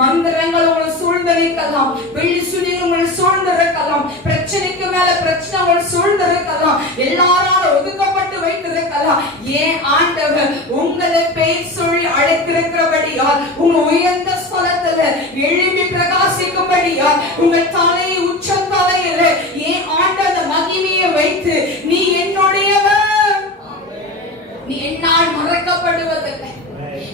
மந்திரங்கள் உங்களை சூழ்ந்திருக்கலாம், வெள்ளி சுனி உங்களை சூழ்ந்திருக்கலாம், பிரச்சனைக்கு மேல பிரச்சனை உங்களை சூழ்ந்திருக்கலாம், எல்லாரால ஒதுக்கப்பட்டு வைத்திருக்கலாம். ஏன் ஆண்டவர் உங்களை பேர் சொல்லி அழைத்திருக்கிறபடியா, உங்க உயர்ந்த ஸ்தலத்துல எழுப்பி பிரகாசிக்கும்படியா, உங்கள் தலையை உச்சம் தலையில ஏன் ஆண்டவர் மகிமையை வைத்து நீ என்னுடையவர், நீ என்னால் மறக்கப்படுவதில்லை,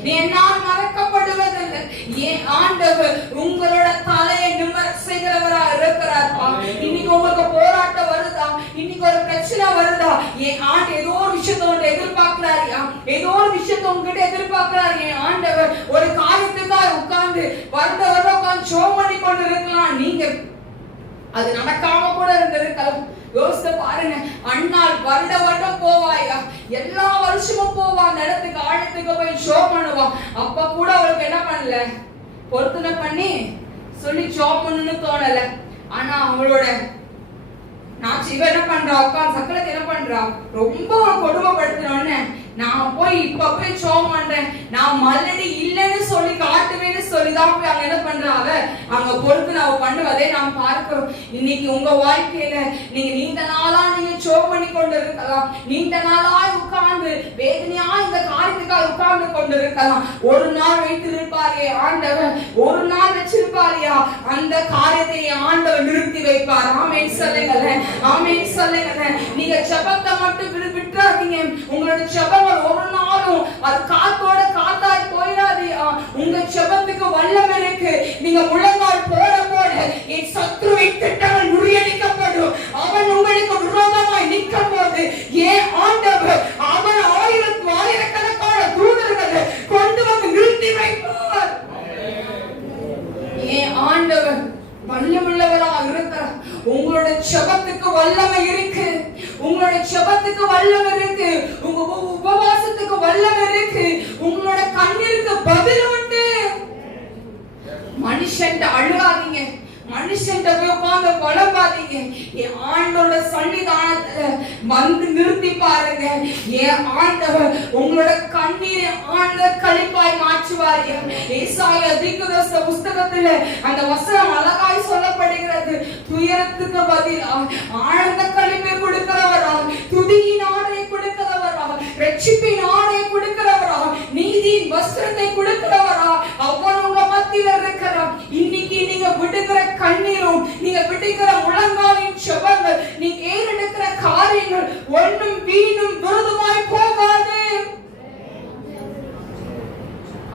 நீ என்னால் மறக்கப்படுவதில்லை. ஏன் ஆண்டவர் உங்களோட தலையை நிம்மதி செய்கிறவரா இருக்கிறார்ப்பா. இன்னைக்கு உங்களுக்கு போராட்டம் வருதா, இன்னைக்கு ஒரு பிரச்சனை வருதா, ஏன் ஆண்டு ஏதோ ஒரு விஷயத்தை உங்க எதிர்பார்க்கிறாரியா, ஏதோ ஒரு விஷயத்தை உங்ககிட்ட எதிர்பார்க்கிறாரு. ஏன் ஆண்டவர் ஒரு காரியத்துக்காக உட்கார்ந்து வருட உட்கார்ந்து ஜெபம் பண்ணி கொண்டு இருக்கலாம், நீங்க அது நடக்காம கூட இருந்திருக்கலாம். யோசித்து பாருங்க, அண்ணால் வருடம் போவாயா, எல்லா வருஷமும் போவா, நிலத்துக்கு ஆழத்துக்கு போய் ஜெபம் பண்ணுவா. அப்ப கூட அவளுக்கு என்ன பண்ணல, பொருத்தனை பண்ணி சொல்லி ஜெபம் பண்ணணும்னு தோணல. ஆனா அவளோட நான் இவ என்ன பண்றா, உட்காந்து சக்கரத்தை என்ன பண்றா, ரொம்ப கொடுமைப்படுத்தினோன்னு நான் போய் இப்ப போய் ஜெபம் பண்றேன், நான் மல்லடி இல்லைன்னு சொல்லி காட்டுவேன்னு சொல்லிதான் போய் அங்க என்ன பண்றாங்க, அங்க பொறுத்து நான் பண்ணுவதை நாம் பார்க்கிறோம். இன்னைக்கு உங்க வாழ்க்கையில நீங்க நீண்ட நாளா நீங்க ஜெபம் பண்ணி கொண்டு இருக்கலாம், நீண்ட நாளா உட்கார்ந்து வேதனையா இந்த காரியத்துக்காக உட்கார்ந்து கொண்டு இருக்கலாம். ஒரு நாள் வைத்திருப்பாரே ஆண்டவர், ஒரு நாள் வச்சிருப்பாரியா, அந்த காரியத்தை ஆண்டவர் நிறுத்தி வைப்பார். ஆமென் சொல்லுங்க, ஆமென் சொல்லுங்க. நீங்க ஜெபத்தை மட்டும் விட்டுறாதீங்க, உங்களோட ஜெபங்கள் ஒரு நாளும் அது காத்தோட காத்தாய் போயிடாது. உங்க ஜெபத்துக்கு வல்லமை இருக்கு. நீங்க முழங்கால் போட போட என் சத்துருவின் திட்டங்கள் முறியடிக்கப்படும். அவன் உங்களுக்கு விரோதமாய் நிற்கும் போது ஏன் ஆண்டவர் அவன் ஆயிரக்கணக்கான தூதர்களை கொண்டு வந்து நிறுத்தி வைப்பார். ஏன் ஆண்டவர் வல்லமுள்ளவரா இருக்கிறார். உங்களோட ஜெபத்துக்கு வல்லமை இருக்கு, உங்களோட ஜெபத்துக்கு வல்லமை இருக்கு, உங்க உபவாசத்துக்கு வல்லமை இருக்கு, உங்களோட கண்ணீருக்கு பதில் உண்டு. மனுஷன் அழுகாதீங்க, மனுஷன் போய் உட்கார்ந்து புலம்பாதீங்க. என் ஆண்டோட சன்னிதானத்துல வந்து நிறுத்தி பாருங்க. என் ஆண்டவர் உங்களோட கண்ணீரை ஆண்டவர் களிப்பாய் மாற்றுவார். ஏசாயா தீர்க்கதரிசி புஸ்தகத்துல அந்த வசனம் அழகாய் சொல்லப்படுகிறது. துயரத்துக்கு பதில் ஆழ்ந்த களிப்பை கொடுக்கிறவரா, துதியின் ஆடை கொடுக்கிறவரா, ரட்சிப்பின் ஆடை கொடுக்கிறவரா, நீதியின் வஸ்திரத்தை கொடுக்கிறவரா, அவர் உங்க மத்தியில இருக்கிறார். இன்னைக்கு நீங்க விடுகிற கண்ணீரும், நீங்க விடுகிற முழங்காலின் ஜெபங்கள், நீங்க ஏறெடுக்கிற காரியங்கள் ஒன்றும் வீணும் விருதுமாய்